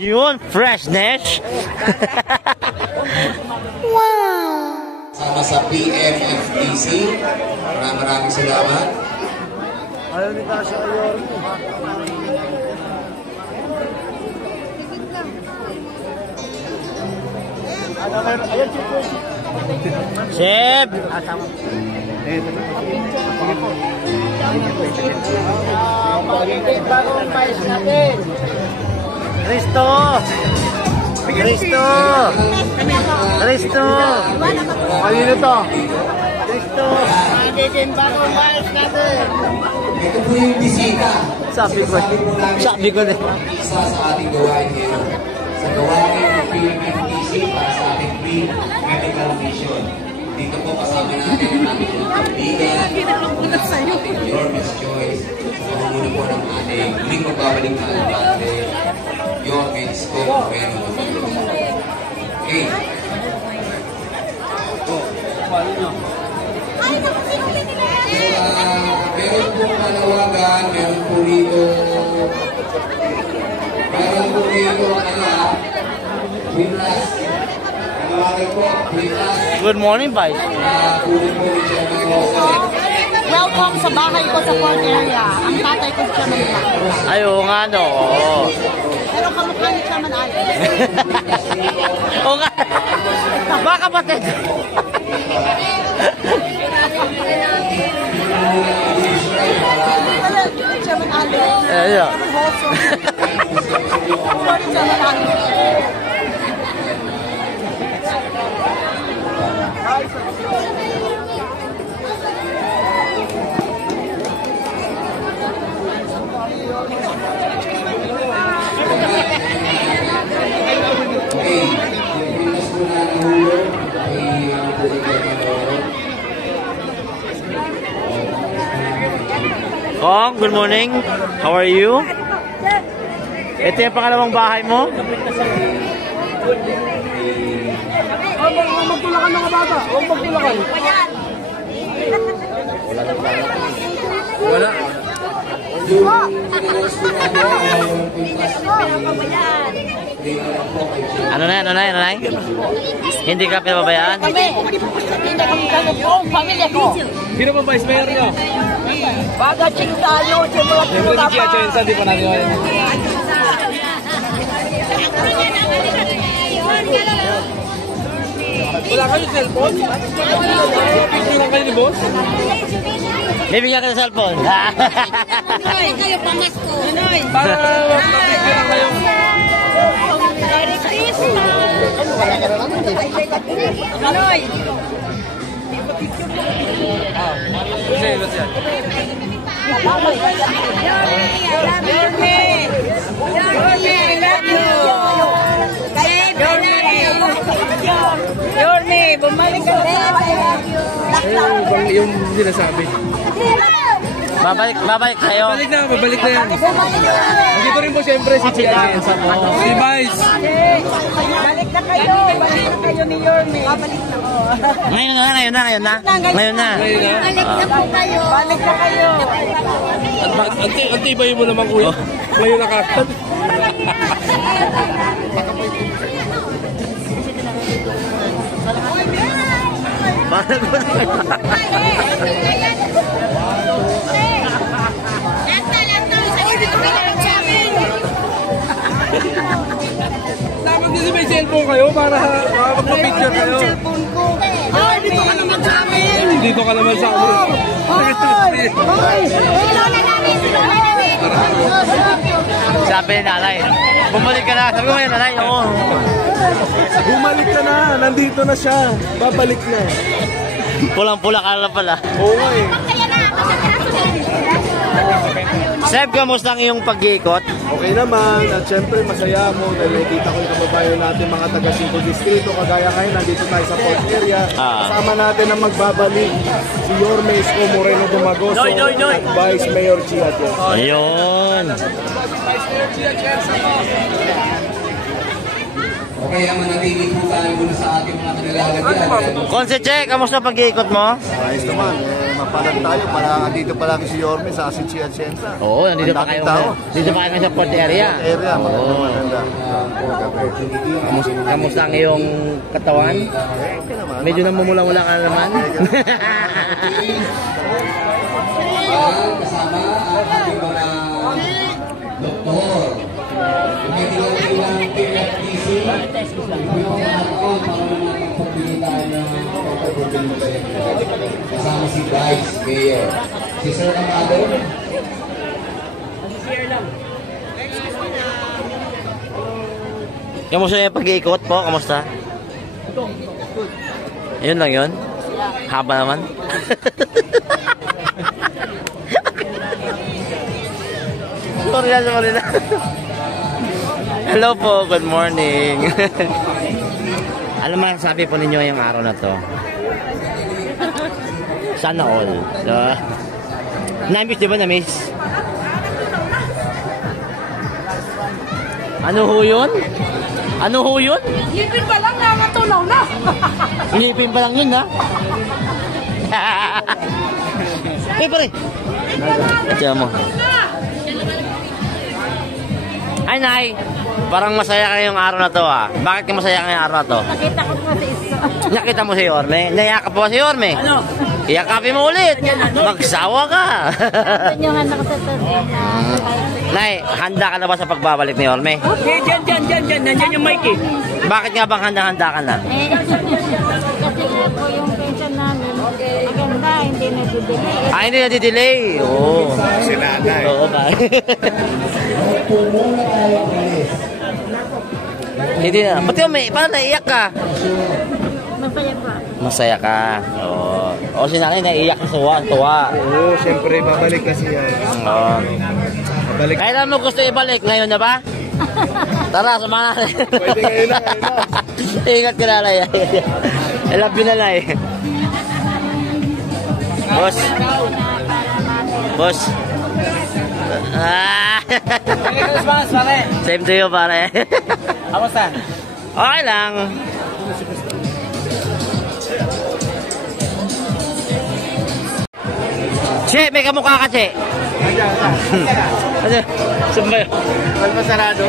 Yun, freshness. Wow! Sama sa PMFTC. Maraming salamat. Ayaw ni Tasha Ayor. Chef! Magiging bagong mais natin. Cristo! Cristo! Cristo! Kanino to? Cristo! Magiging bagong mais natin. Ito po yung bisita. Sabi ko na. Isa sa ating gawain ngayon. Sa gawain ng PMFTC para sa ating free medical mission. Dito po kasama natin ang aming kaibigan, ating Your Miss Choice, sa pamumuno po ng ating muling magbabalik na alcalde, Your Miss Moreno. Okay. Meron pong panawagan, meron po rito, Britas. Panawagan po, Britas. Good morning, Vice. Welcome sa bahay ko sa Port Area. Ang tatay ko sa Manila. Ay, oo nga, no. Pero kamukha ni Chairman Alex. Oo nga. Baka kapatid. Chairman Alex. Ayun. Chairman Alex. Kong, good morning. How are you? Ito yung pangalawang bahay mo? Magtulakan mga bata. Huwag magtulakan. Wala. Ano na? Hindi ka pinababayaan? Kami. Hindi kami buong pamilya ko. Sino ba vice mayor nyo? Bagaching tayo. Siyempre si Gia Chensa, di pa natin yun. Wala kayo cellphone? Picture lang kayo ni boss? Bibigyan ka ng cellphone. Kayo pamasko. Para picture lang kayo. Merry Christmas! Manoy! Sige, boss yan. Yorme! Yorme, I love you! Yorme, bumalik ka rin! Yung sinasabi. Babalik kayo. Babalik na yan. Nandito rin po siyempre si Gia Chensa po. Si Vice. Balik na kayo ni Yorme. Babalik na ko. Ngayon na. Balik na po kayo. Balik na kayo. Antibayin mo naman kuya. Ngayon nakakad. Dapat kasi may cellphone kayo para makapag-picture kayo. Ay, dito ka naman sa amin. Dito ka naman sa amin. Sabi ni nanay, bumalik ka na. Sabi ko ngayon, nanay, ako. Bumalik ka na. Nandito na siya. Babalik na. Pulang-pula ka lang pala. Oo nga eh. Seb, kamusta ang iyong pag-iikot? Okay naman, at syempre masaya mo dahil nakita ko yung kababayan natin mga taga Cebu Distrito, kagaya kayo, nandito tayo sa Port Area. Kasama natin ang magbabalik si Yorme Isko Moreno Dumagoso at Vice Mayor Gia Chensa. Ayun. Okay, manatili po tayo muna sa ating mga kanilalagyan. Konse Che, kamusta pag-iikot mo? Ayos naman, mapalag tayo. Dito pa lang si Yorme sa Asin Atienza. Oo, nandito pa kayo. Dito pa kayo sa port area. Maganda. Kamusta ang iyong katawan? Medyo namumula-mula ka na naman. Kasama ang ating mga doktor. May tinatawag ng PFTC. Yung ako, pagbili tayo ng kasama si Vice Mayor. Si Sir Amado. Kamusta yung pag-iikot po? Kamusta? Yun lang yun? Haba naman? Sorry na. Hello po, good morning. Ano masasabi po ninyo yung araw na to? Sana all. Na-miss, di ba na-miss? Ano ho yun? Ngipin pa lang na matunaw na. Ngipin pa lang yun, ha? Pare. Tiyan mo. Ay, Nay. Parang masaya kayong araw na to, ha? Bakit ka masaya kayong araw na to? Nakita ko po si Isa. Nakita mo si Yorme? Nayakap po si Yorme? Ano? Iyakapin mo ulit. Magsawa ka. Yung anak sa tabi na. Nay, handa ka na ba sa pagbabalik ni Yorme? Diyan. Nandiyan yung mic eh. Bakit nga bang handa-handa ka na? Kasi po yung pension namin. Maganda, hindi na-delay. Hindi na-delay. Oo. Sinanay. Oo ba? Hindi na. Pati paano naiyak ka? Masaya pa. Masaya ka. Oo. O si nanay naiyak sa tuwa. Oo, siyempre babalik na siya. Oo. Babalik. Kailan mo gusto ibalik? Ngayon na ba? Tara, samahan natin. Pwede ngayon na. Ingat ka na, Nay. I love you na, Nay. Boss. Same to you, pare. Kamusta? Okay lang. Che, may kamukha ka, Che. Ano? Saan ba yun? Masarado.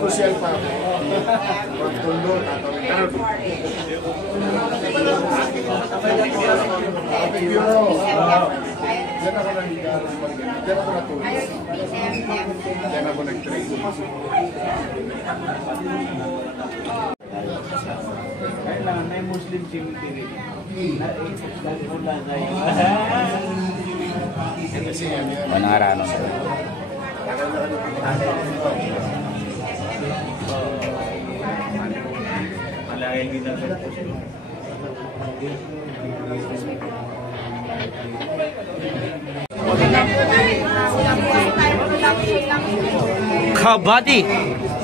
Social pa. Pagtundo, Kailangan may Muslim cemetery. Manarano. Kabady.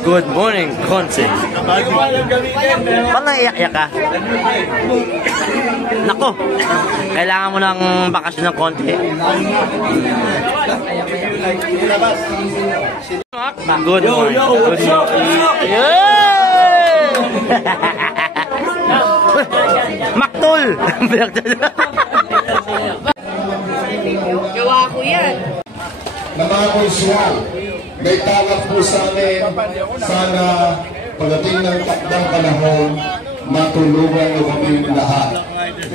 Good morning, Conce. Paano iyak-iyak ka? Nako, kailangan mo ng bakasyon ng konti. Good morning. Good morning. Maktul! Gawa ko yan. Na mga konsyal, may tawag po sa amin, sana pagdating ng takdang panahon, matulungan mo kami lahat.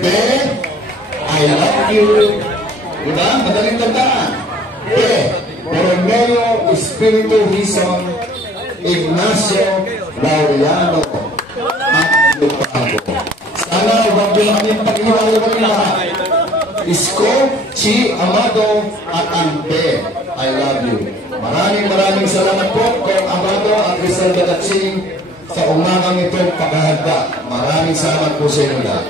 Ben, I love you. Diba? Madaling tandaan. Ben, Borromeo Espiritu Hison, Ignacio Laureano, at Lupago. Sana huwag nyo namin pag-iwala kami lahat. Isko, Chi, Amado, at Ante. I love you. Maraming salamat po kay Amado at Rizal Gatatsing sa umagang itong paghahanda. Maraming salamat po sa inyo lahat.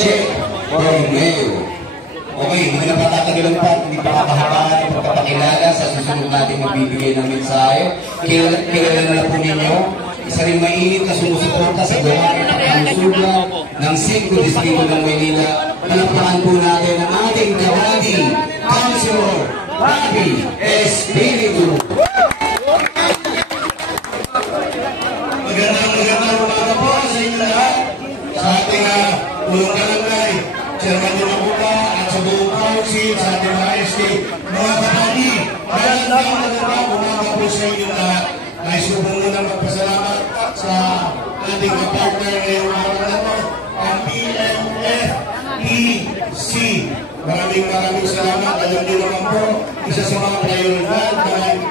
Che Borromeo. Okay, hindi na patatagilan pa, hindi pa kakahabaan ang pagkapakilala sa susunod natin magbibigay ng mensahe. Kilala na po ninyo, isa rin mainit na sumusuporta sa gawain ng kalusugan ng 5 Distrito ng Maynila. Palakpakan po natin ang ating kawadi, Councilor Rafi Espiritu. Magandang umaga po sa inyo lahat. Sa ating ulong barangay, Chairman ng Makupa at sa buong council, sa ating mga SK, mga kapatid, magandang umaga po sa inyo lahat. Nais ko po muna magpasalamat sa ating partner ngayong araw na ito, ang PNFEC. Maraming salamat. Alam niyo naman po, isa sa mga prioridad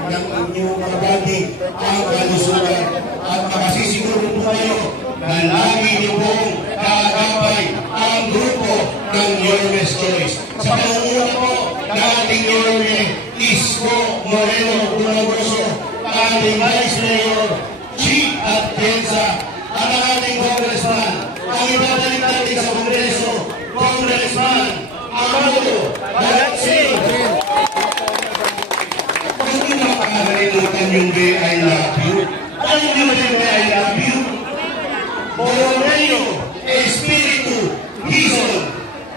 ng inyong mga body ang kalusugan. At makasisiguro po kayo na lagi niyo pong kakapay ang grupo ng Yorme's Choice. Sa pangunguna po na ating Yorme, Isko Moreno Dumagoso, ating Vice Mayor, Chief at Piensa, at ang ating Congressman, ang ibabalik natin sa Kongreso, Congressman Amado Galaxy. Hindi na makakalimutan yung Bay I Love You. Ano yung Bay I Love You? Borromeo Espiritu Hizon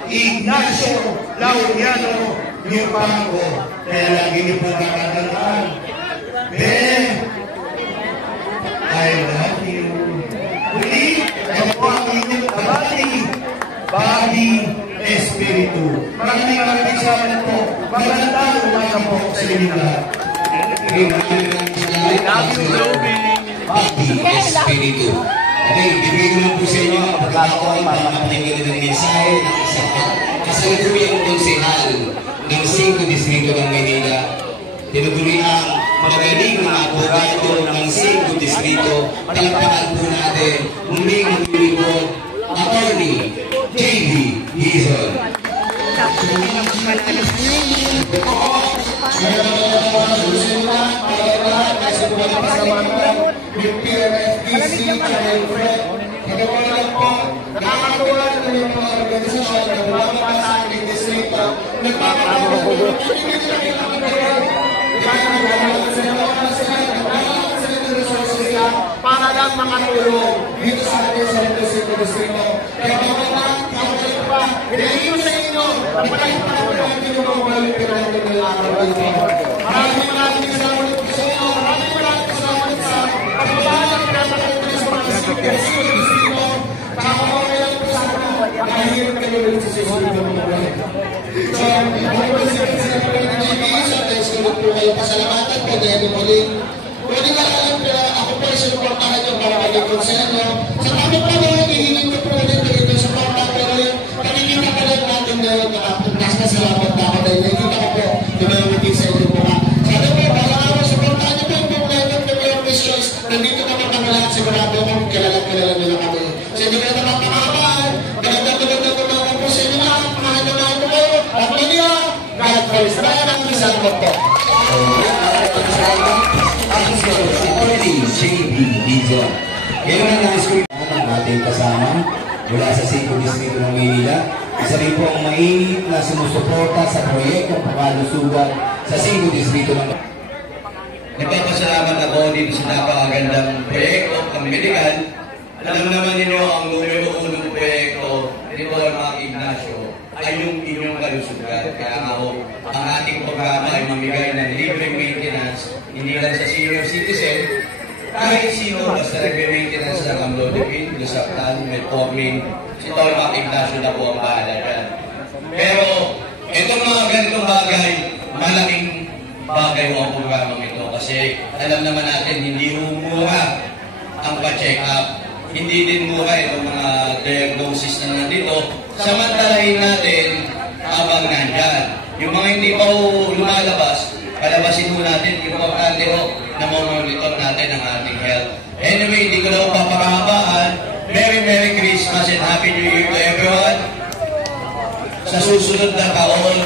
Ignacio Lauriano Yupango. Kaya lagi niyo po kakatandaan, Ben, I love you. Uli, ako po ang inyong kabati, Body Espiritu. Maraming salamat po. Magandang umaga po sa inyo lahat. Body Espiritu. Okay, bibigyan ko lang po sa inyo ang pagkakataon para mapakinggan ng mensahe ng isang kasalukuyang konsehal ng 5 Distrito ng Maynila. Tinuturi ang magaling na abogado ng 5 Distrito. Palakpakan po natin muling report, Attorney J.B. Hizon. Yung PNFEC, Channel Fred, nagawa po, nakakatawa na yung mga organisasyon na lumabas sa ating distrito, nagpapatawa po, para lang makatulong dito sa ating sa distrito. Kaya mga pa, hinahin sa inyo, napalahin pa natin yung mga malipin natin ng araw dito. Maraming salamat po sa inyo, maraming salamat sa pagbabalang pinapakita sa mga distrito, nakakamayan po sa akin, nakahirap kayo rin sa distrito mga mga. So, ako po sa sulit po kayo pasalamatan po dahil muling pwede nga alam na ako po ay sinuportahan nyo para magiging sa inyo. Sa kami po na hihingin ko po ulit kayo ng suporta pero nakikita ka lang natin ngayon nakapuntas na salamat na ako dahil nakikita ko po dumamitin sa inyo po. Sabi po, para ako suportahan nyo po yung problema ng Yorme's Choice. Nandito naman kami lahat sigurado kung kilala nila kami. Sa inyo na naman pangamaan, magandang po sa inyo lahat, mahal na po kayo. At Manila, God first. Maraming salamat po. Attorney J.B. Hizon. Ngayon ang nais ko ang ating kasama mula sa 5 Distrito ng Maynila. Isa rin po ang mainit na sumusuporta sa proyektong pangkalusugan sa 5 Distrito ng Maynila. Nagpapasalamat ako dito sa napakagandang proyekto, ang medical. Alam naman ninyo ang numero 1 proyekto, dito ang mga Ignacio, ay yung inyong kalusugan. Kaya nga ho, ang ating programa ay mamigay ng libreng maintenance, hindi lang sa senior citizen, kahit sino basta nagbe-maintenance ng amlodipine, Losartan, Metformin, si Tolmac Ignacio na po ang bahala dyan. Pero, itong mga ganitong bagay, malaking bagay ho ang programang ito kasi alam naman natin, hindi mura ang pa-check up. Hindi din mura itong mga diagnosis na nandito. Samantalahin natin habang nandyan. Yung mga hindi pa lumalabas, palabasin mo natin. Importante ho na mamonitor natin ang ating health. Anyway, hindi ko na papahabaan. Merry Christmas and Happy New Year to everyone. Sa susunod na taon,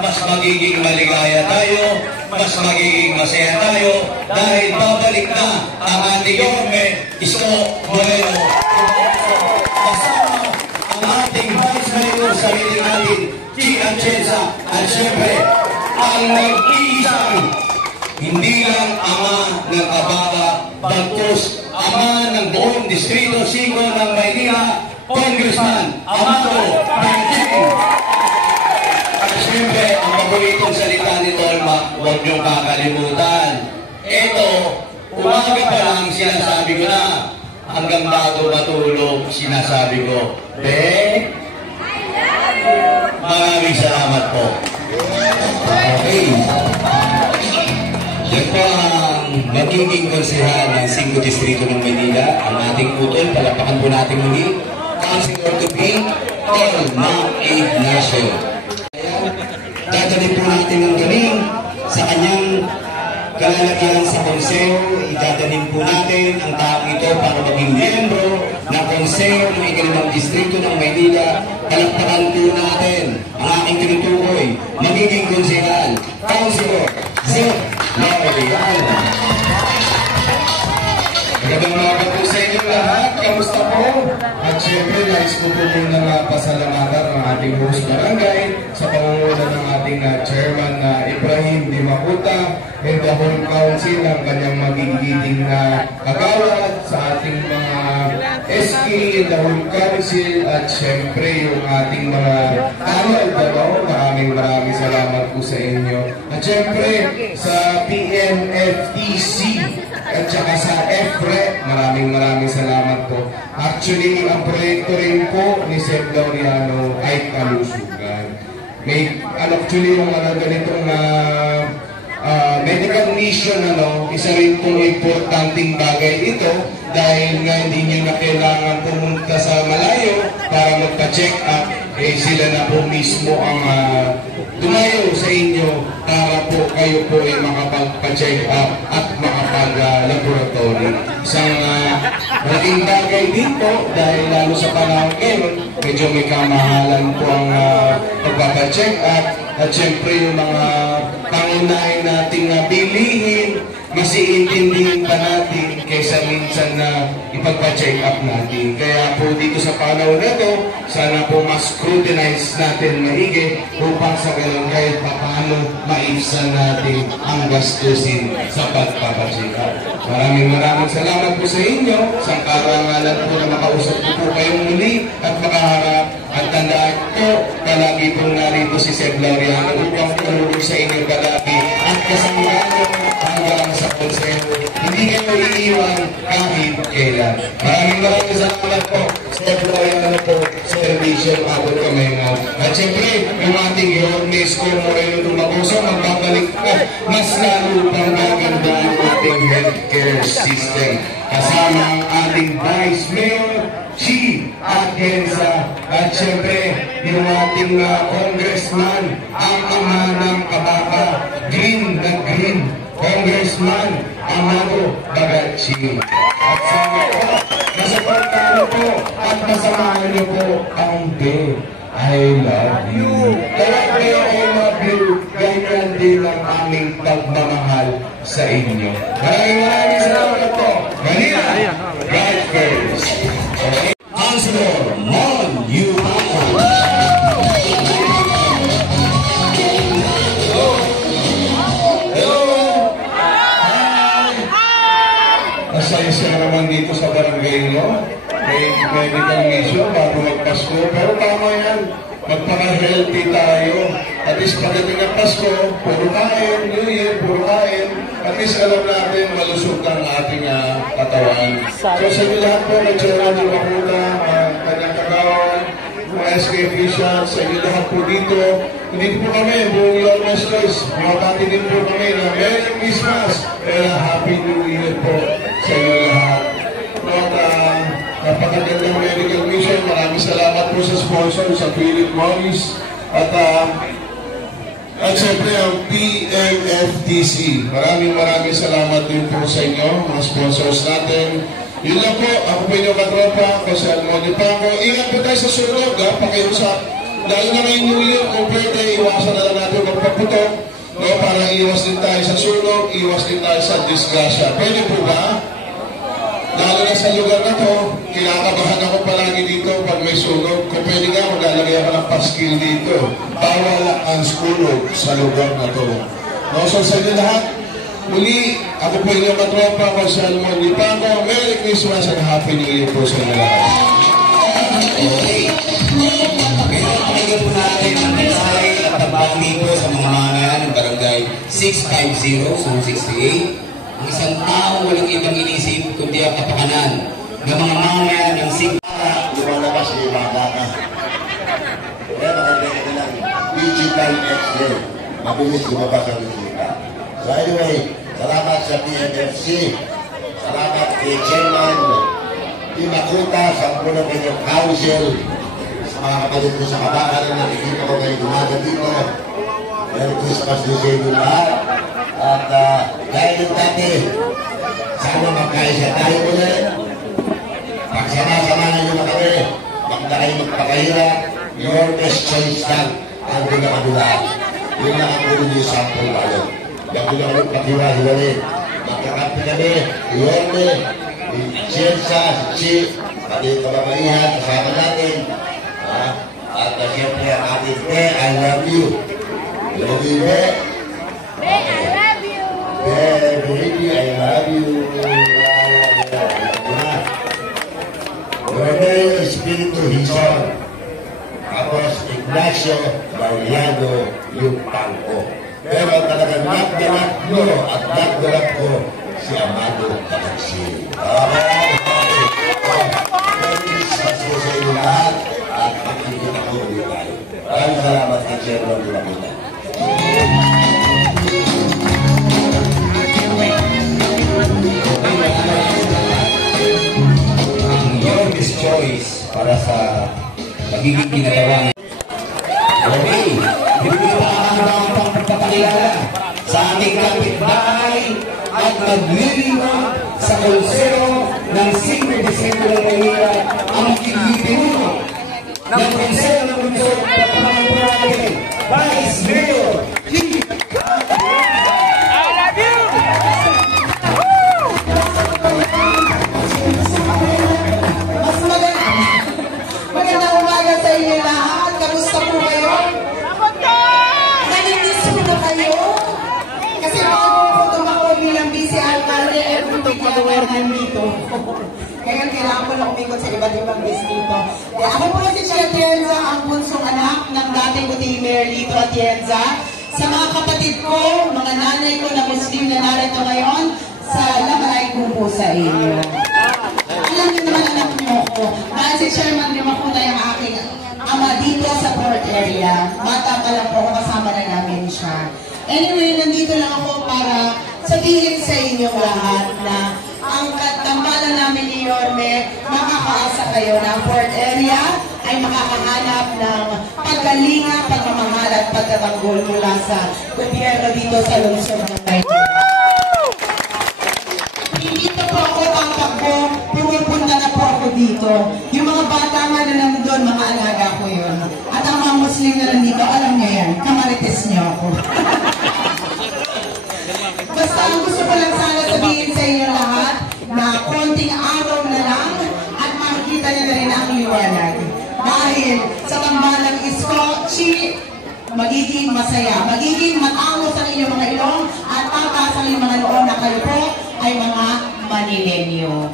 mas magiging maligaya tayo, mas magiging masaya tayo, dahil babalik na ang ating Yorme Isko Moreno. Kasama ang ating Vice Mayor, sarili natin, Chief Atienza, at siyempre, ang nag-iisang, hindi lang ama ng Kabaka, bagkus ama ng buong Distrito 5 ng Maynila, Congressman Amado Benching. At siyempre, ang paboritong salita ni Tolma, huwag niyong kakalimutan. Ito, umaga pa lang sinasabi ko na, hanggang bago matulog, sinasabi ko, maraming salamat po. Okay. Yan po ang magiging konsehal ng 5 distrito ng Maynila. Ang ating utol, palapakan po natin muli, Councilor to be Tolma Ignacio. Dadalhin po natin ang galing sa kanyang kalalagyan sa konseho. Idadalhin po natin ang taong ito para maging miyembro ng konseho ng ikalimang distrito ng Maynila. Palakpakan po natin ang aking tinutukoy, magiging konsehal, Councilor Zed Lauriano. Magandang umaga po sa inyo lahat. Kamusta po? At syempre, nais ko po muna pasalamatan ang ating host barangay sa pangunguna ng ating chairman na Ibrahim Di Makuta and the whole council ang kanyang magiging kagawad sa ating mga SK and the whole council at syempre yung ating mga annual dalaw. Maraming salamat po sa inyo. At syempre, sa PNFTC at saka sa EFRE, maraming salamat po. Actually, ang proyekto rin po ni Seth Lauriano ay kalusugan. May, actually, yung ganitong medical mission, isa rin pong importanteng bagay ito dahil nga hindi nyo na kailangan pumunta sa malayo para magpa-check up, sila na po mismo ang dumayo sa inyo para po kayo po ay makapagpa-check up at makapag-laboratory. Isang malaking bagay din po dahil lalo sa panahon ngayon, medyo may kamahalan po ang pagpapa-check up at syempre yung mga pangunahin nating bilihin, mas iintindihin pa natin kaysa minsan na ipagpa-check up natin. Kaya po dito sa panahon na ito, sana po mas scrutinize natin maigi upang sa ganun kahit paano maibsan natin ang gastusin sa pagpapa-check up. Maraming salamat po sa inyo. Sa karangalan po na makausap po kayong muli at makaharap. At tandaan ko, palagi pong narito si Seth Lauriano upang tulong sa inyo palagi at kasama nyo hanggang sa konseho. Hindi kayo iiwan kahit kailan. Maraming salamat po. Seth Lauriano po, servisyo abot kamay mo. At siyempre, yung ating Yormes ko Moreno Dumagoso, magbabalik po mas lalo pang gaganda ang ating healthcare system. Kasama ang ating Vice Mayor, Chief Agenza, at siyempre yung ating Congressman, ang ama ng kabaka, green na green, Congressman Amado Bagachi. At sabi ko, nasuportahan po at masamahan niyo po ang Be, I love you. Kaya Be, I love you, ganyan din ang aming pagmamahal sa inyo. Maraming salamat po. Manila, right first. Okay. Councilor Mon Yupaco. Asaya-saya naman dito sa barangay nyo. May medical mission bago magpasko. Pero tama yan. Magpaka-healthy tayo. At least pagdating ng Pasko, puro kain, New Year, puro kain. At least alam natin malusog ang ating katawan. So sa inyo lahat po, Chairman Di Makuta, kanyang kagawan, mga SK officials, sa inyo lahat po dito. Hindi po kami, buong Yormes Choice. Mabati din po kami na Merry Christmas and Happy New Year po sa inyo lahat. At napakagandang medical mission. Maraming salamat po sa sponsor, sa Philip Morris. At siyempre ang PNFTC. Maraming salamat din po sa inyo, mga sponsors natin. Yun lang po, ako po inyong katropa, kasi Almonte Paco. Ingat po tayo sa sunog, pakiusap. Dahil na ngayong New Year, kung pwede, iwasan na lang natin magpaputok. Para iwas din tayo sa sunog, iwas din tayo sa disgrasya. Pwede po ba? Lalo na sa lugar na to, kinakabahan ako palagi dito pag may sunog. Kung pwede nga, maglalagay ako ng paskil dito. Bawal ang sunog sa lugar na to. So sa inyo lahat, muli, ako po inyong katropa ko sa Almonte Paco. Merry Christmas and Happy New Year po sa inyo lahat. Okay. Ngayon, pakinggan po natin ang mensahe at tabang dito sa mga mamayan ng barangay 650-68. Ang isang tao walang ibang inisip kundi ang kapakanan ng mga mamayan ng Lumalabas ni Magana. Kaya makagaya ka ng digital X-ray. Mabilis lumabas ang resulta. So anyway, salamat sa PNFC. Salamat kay Chairman Timakuta sa Puno Peño Council. Sa mga kapatid ko sa kabakan na nakikita ko kayo dumaga dito. Merry Christmas din sa inyo lahat. At dahil yung dati, sana magkaisa tayo ulit. Pagsama-sama na nyo na kami, huwag na kayo magpakahirap, your best choice lang ang pinakadulaan. Yun lang ang kunin yung sample tayo. Huwag ko lang magpakira-hirarin. Magkakampi kami, Yorme, Chelsa, Chi, pati kababaihan, kasama natin. At siyempre ang ating Be, I love you. Love you, Be. Be, I love you. Be, baby, I love you. Romeo Espiritu Hison. Tapos Ignacio Mariano yung tangko. Pero talagang nagdanak nyo at nagdanak ko si Amado Kataksi. Merry Christmas po sa inyo lahat at makikita ko ulit tayo. Maraming salamat kay Chairman Dulacuta. Yorme's choice para sa magiging kinatawa. Okay, bibigyan pa ang pagpapakilala sa aming kapitbahay at maglilingkod sa konsero ng 5 Disyembre ng Manila ang magiging ng konsero ng Lungsod at Pamangkuratin, Vice Mayor Chief. Magandang umaga sa inyo lahat. Kamusta po kayo? Naninis po na kayo? Kasi makapagputum ako bilang busy alcalde every week nandito. Kaya kailangan ko lang umikot sa iba't ibang distrito. Ako po si Chia Atienza, ang bunsong anak ng dating Buti Mayor Lito Atienza. Sa mga kapatid ko, mga nanay ko na Muslim na narito ngayon, salamat ko po sa inyo. Alam niyo naman anak niyo ako, dahil si Chairman Limacuta yung aking ama dito sa port area. Bata pa lang po ako, kasama na namin siya. Anyway, nandito lang ako para sabihin sa inyong lahat na ang tambalan namin ni Yorme, makakaasa kayo na ang port area ay makakahanap ng pagkalinga, pagmamahal at pagtatanggol mula sa gobyerno dito sa lungsod ng Maynila. Dito po ako tatakbo, pumupunta na po ako dito. Yung mga bata nga na nandun, mga alaga ko yun. At ang mga Muslim na nandito, alam niyo yan, kamarites niyo ako. Basta ang gusto ko lang sana sabihin sa inyo lahat na konting araw na lang at makikita niyo na rin ang liwanag. Dahil sa tambalang Isko, magiging masaya, magiging matangos ang inyong mga ilong at tataas ang inyong mga noon na kayo po ay mga Manilenyo.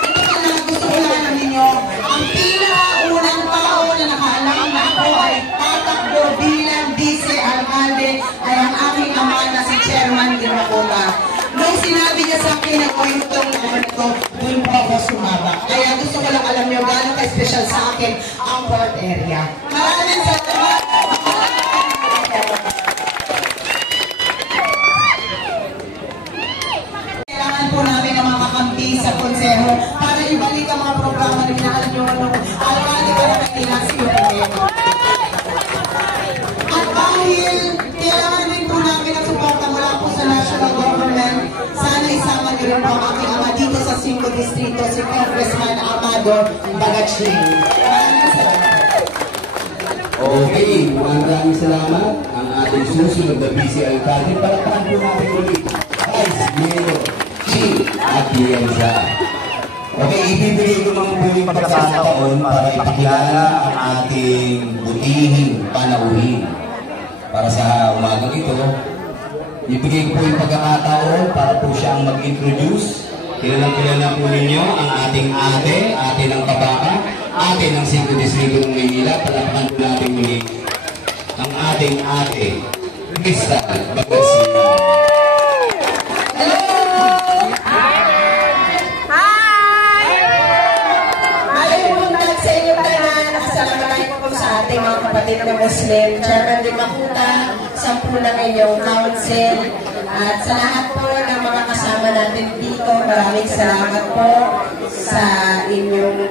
Ito ka na, gusto ko lang alam ninyo, ang pinakaunang tao na nakaalam na ako ay tatakbo bilang vice-alcalde ay ang aking ama na si Chairman Limacuta. Nung sinabi niya sa akin na kung itong naman ito, doon po ako sumabak. Kaya gusto ko lang alam niyo gano'n ka-special sa akin ang port area. Maraming salamat! Kailangan po namin ang mga kakampi sa konseho para ibalik ang mga programa na pinaalam niyo nung alcalde para kailangan si Yorme. At dahil kailangan din po namin ang suporta mula po sa national government, sana isama niyo rin po ang aking ama dito sa 5 distrito, si Congressman Amado Bagaching. Maraming salamat. Okay, maraming salamat. Ang ating susunod na busy alcalde, palakpakan po natin ulit. Vice Mayor Chief Atienza. Okay, ibibigay ko mga muling pagkakataon para ipakilala ang ating butihing panauhin. Para sa umagang ito, ibigay ko po yung pagkakataon para po siyang mag-introduce Kilalang-kilala po ninyo ang ating ate ng Kabaka, ate ng 5 Distrito ng Maynila. Palapakan po natin muli ang ating ate, Crystal Bagasinan. Sa ating mga kapatid na Muslim, Chairman Di Makuta, 10 ng inyong council, at sa lahat po ng mga kasama natin dito, maraming salamat po sa inyong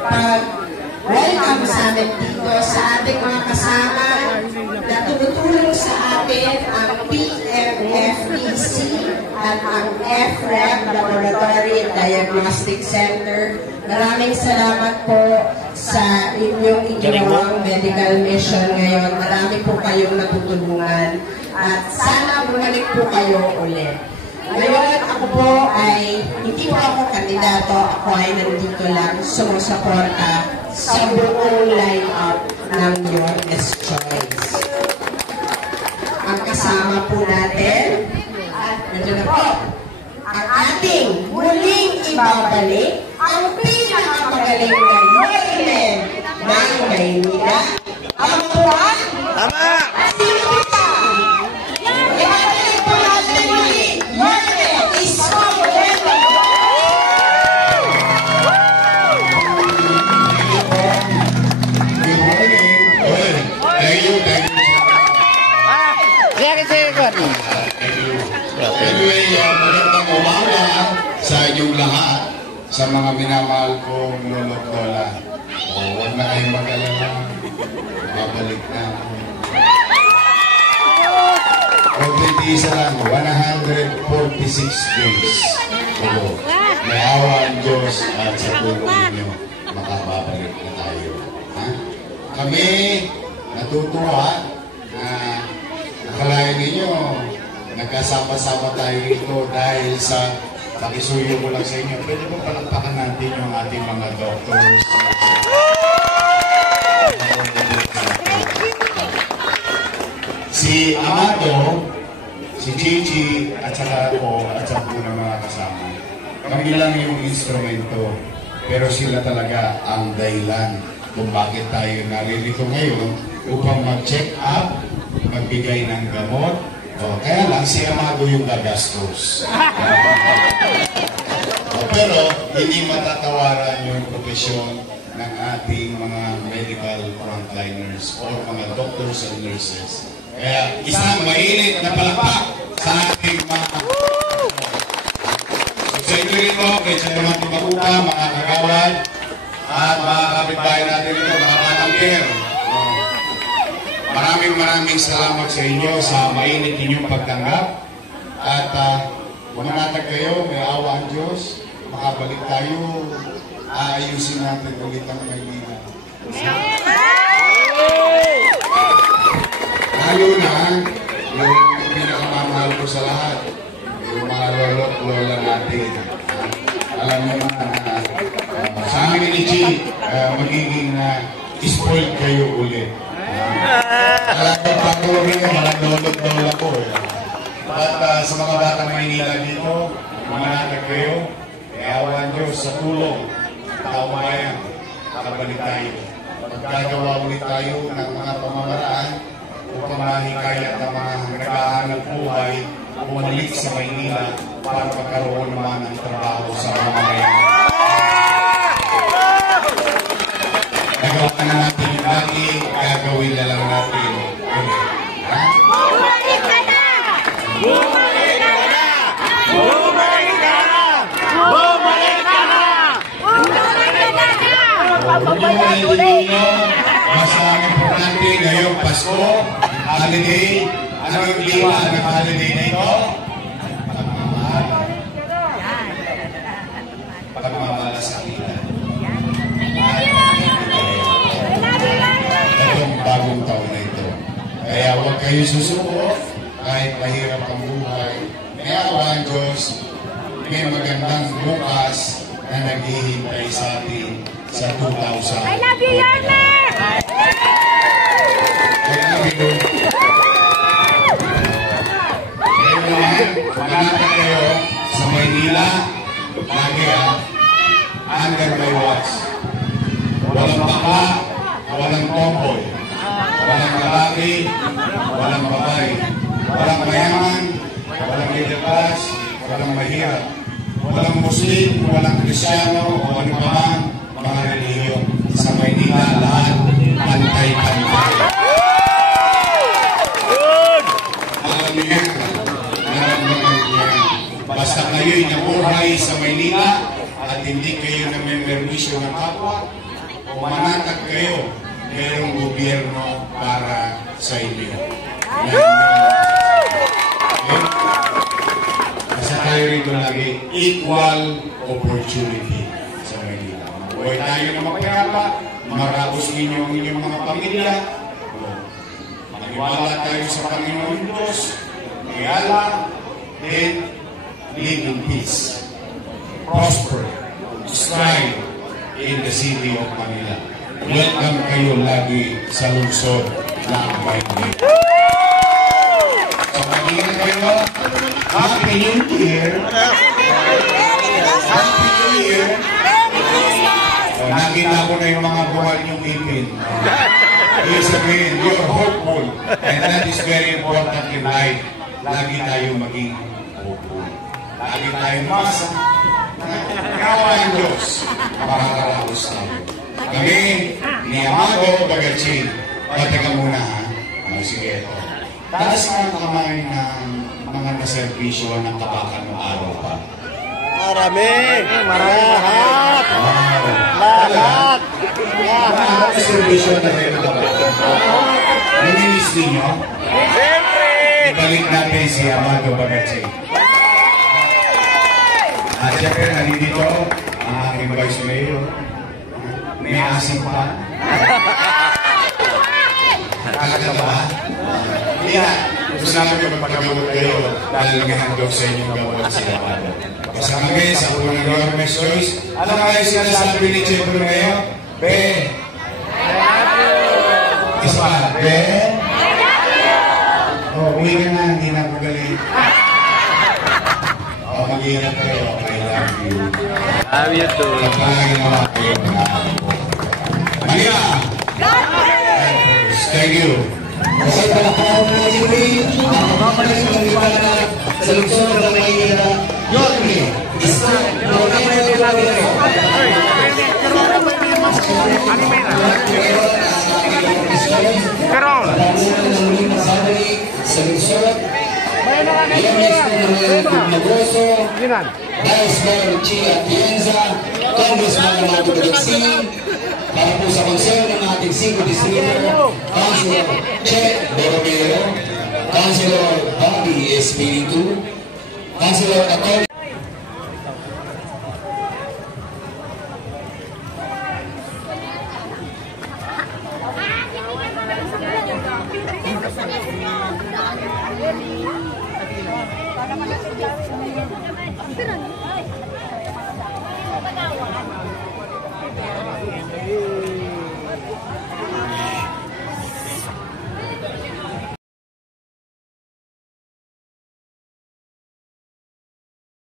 pag-welcome sa amin dito, sa ating mga kasama na tumutulong sa atin, ang PMFEC at ang FREP, Laboratory and Diagnostic Center. Maraming salamat po sa inyong iginawang medical mission ngayon. Marami po kayong natutulungan at sana bumalik po kayo ulit. Ngayon, ako po ay, hindi po ako kandidato, ako ay nandito lang sumusuporta sa buong line-up ng Your Best Choice. Ang kasama po natin, at nandiyan na po, ang ating muling ibabalik, ang pinakamagaling na Yorme ng Maynila. Tama po ba? Tama! Sino kita? Ibabalik po natin muli, Yorme Isko Moreno. Good morning. Thank you. Anyway, magandang umaga sa inyong lahat, sa mga minamahal kong lolo't lola. Huwag na kayong mag-alala, babalik na ako. Isa lang, 146 days. May awa ang Diyos at sa tulong ninyo, makababalik na tayo. Ha? Kami natutuwa na nakalain ninyo, nagkasama-sama tayo rito dahil sa pakisuyo ko lang sa inyo. Pwede po palakpakan natin yung ating mga doctors. Si Amado, si Gigi, at saka ako, at saka po ng mga kasama. Kami lang yung instrumento, pero sila talaga ang dahilan kung bakit tayo naririto ngayon upang mag-check up, magbigay ng gamot. Kaya lang, si Amado yung gagastos. Pero hindi matatawaran yung profesyon ng ating mga medical frontliners or mga doctors and nurses. Kaya isang mainit na palakpak sa ating mga sa inyo rin mo, kay Chairman Di Makuta, mga kagawad, at mga kapitbahay natin ito, mga katangker. Maraming salamat sa inyo sa mainit ninyong pagtanggap. At manatag kayo, may awa ang Diyos, makabalik tayo, aayusin natin ulit ang Maynila. Lalo na, yung pinakamamahal ko sa lahat, yung mga lolo't lola natin. Alam mo na, sa amin ni Chi, magiging spoiled kayo ulit. Talagang pag-uwi nga, mga lolo't lola ko. At sa mga batang Maynila dito, manatag kayo, awan Diyos sa tulong, taong bayan, nakabalik tayo. Magkagawa ulit tayo ng mga pamamaraan upang mahikayat ng mga naghahanap buhay bumalik sa Maynila para magkaroon naman ng trabaho sa mga mamamayan. Nagawa na natin yung dati, gagawin na lang natin. Bumalik ka na! Bumalik ka na! Bumalik ka na! Bumalik ka na! Bumalik ka na! Bumalik ninyo, basta ang importante ngayong Pasko, holiday, ano yung lima ng holiday na ito? Pagmamalasakita. Itong bagong taon na ito. Kaya huwag kayo susuko, kahit mahirap ang buhay. May awa ang Diyos, may magandang bukas na naghihintay sa atin sa 2000. I love you, Yorme! I love you. Ngayon naman, manatag kayo sa Maynila. lagi under my watch. Walang bakla, walang tomboy, walang lalaki, walang babae, walang mayaman, walang middle class, walang mahirap, walang Muslim, walang Kristiyano, o ano pa man mga relihiyon. Sa Maynila, lahat pantay-pantay. Alam niyo yan, naramdaman niyo yan. Basta kayo'y nabuhay sa Maynila at hindi kayo namimerwisyo ng kapwa, o manatag kayo, mayroong gobyerno para sa inyo. Basta tayo rito lagi, equal opportunity sa Maynila. Mabuhay tayo na mapayapa, marapos ninyo ang inyong mga pamilya, maniwala tayo sa Panginoon Diyos, mayala, then live in peace, prosper, strive in the city of Manila. Welcome kayo lagi sa lungsod ng Maynila. So, magiging kayo, Happy New Year! Happy New Year! So, nakita ko na yung mga buwan yung ipin. Ibig sabihin, you're hopeful. And that is very important in life. Lagi tayo maging hopeful. Lagi tayo masa. Kawa ang Diyos. Makakaraos tayo. Kami, ni Amado Bagatsin. Pataka muna ha. Sige ito. Taas nga ang kamay ng mga naservisyo ng tabakan ng araw pa. Marami! Lahat! Lahat! Lahat! Naservisyo na tayo ng tabakan. Naminis ninyo? Siyempre! Ibalik natin si Amado Bagatsin. At siyempre, nandito ang aking vice mayor. May asim pa. Nakakata ba? Hindi na. Gusto namin yung magpagamot kayo dahil nag-handog sa inyong gamot sa Amado. Kasama kayo sa unang Yormes Choice. Ano nga yung sinasabi ni Chipro ngayon? Be! Isa pa. Be! Uwi ka na, hindi na magaling. Mag-ingat kayo. I love you. Love you too. Pagpalagi naman kayo. Maria! Thank you. Kasi palakpakan na si Ray, makapalik ng liwanag sa lungsod ng Maynila. Yorme, isa, Karon! sa lungsod, Yormes Nagoso, Vice Mayor Chia Atienza, Congressman Amado Bagatsin, para po sa konseyo ng ating 5 distrito, Councilor Che Borromeo, Councilor Bobby Espiritu, Councilor Atty. Para